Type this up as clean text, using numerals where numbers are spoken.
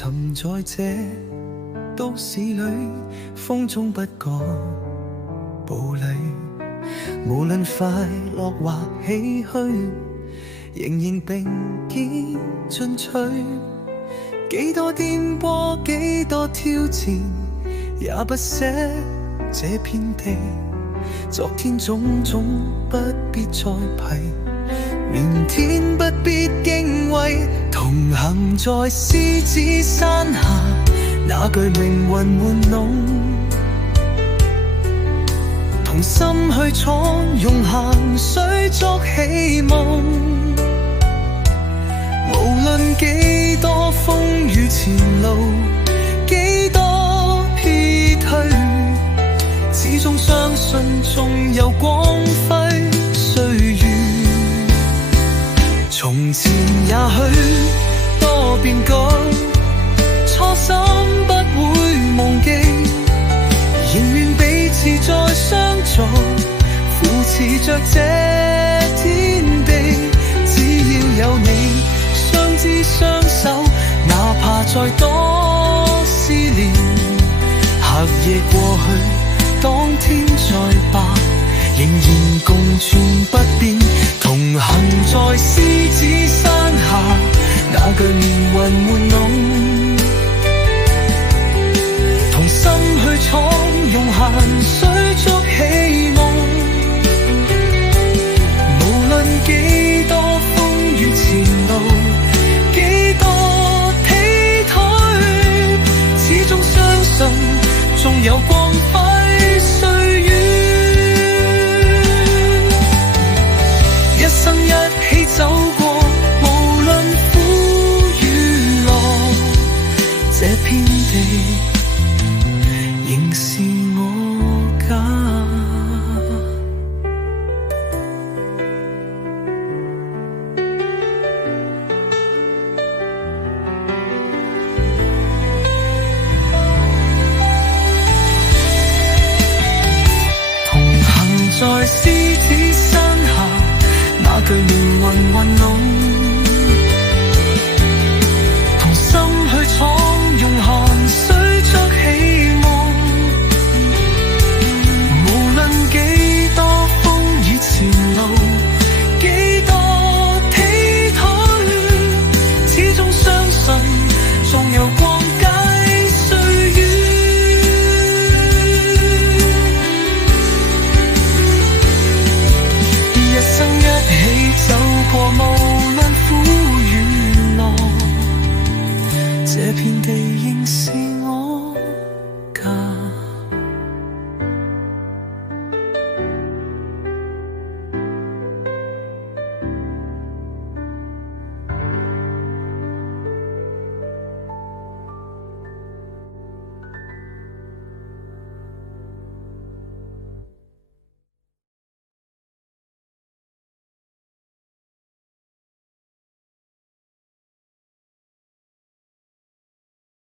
沉在這都市裏，風中不覺步履。無論快樂或唏噓，仍然並肩進取。幾多顛簸，幾多挑戰，也不捨這片地。昨天種種不必再提，明天不必敬畏。同行在獅子山下，那句命運玩弄，同心去闖，用鹹水築起夢。無論幾多風雨前路，幾多疲退，始終相信仲有光輝歲月。從前也許多變改，初心不會忘記，仍願彼此再相助，扶持着這天地。只要有你相知相守，哪怕再多思念，黑夜過去，當天再白，仍然共存不變。同行在獅子山下，那句命運玩弄，同心去闖，用鹹水築起夢。無論幾多風雨前路，幾多疲退，始終相信仲有光輝歲月。一生一起走過，無論苦與樂，這片地仍是我家。同行在獅子山下，那句命運玩弄，同心去闖，用鹹水築起夢。無論幾多風雨前路，幾多疲退，始終相信仲有光解歲月。一生一起走過無